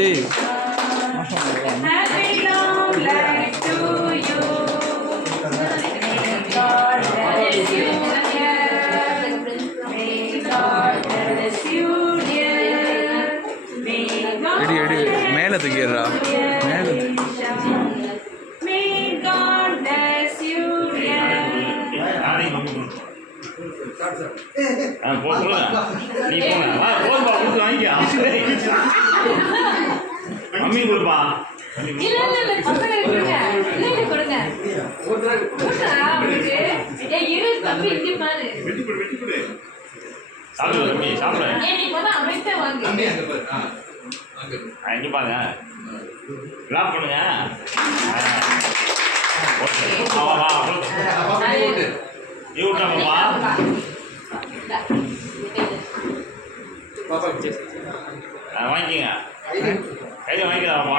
ஏய் Happy long life to you. May God bless you, dear. May God bless you, dear. May God eddy eddy மேலே தூக்கிடுறா மேலே May God bless you, dear. Mummy கொடுப்பா இல்ல பசங்க கொடுங்க இல்ல கொடுங்க கொடுங்க அவருக்கு இரு தம்பி இங்க பாரு சாப்பிடு தம்பி சாப்பிடு நீ போனா அமைச்சே வாங்க இங்கே பாருங்க லாப் பண்ணுங்க வா வா நீ விட்டாங்கப்பா வாங்கிக்கங்க கையில் வாங்கிக்கலாமா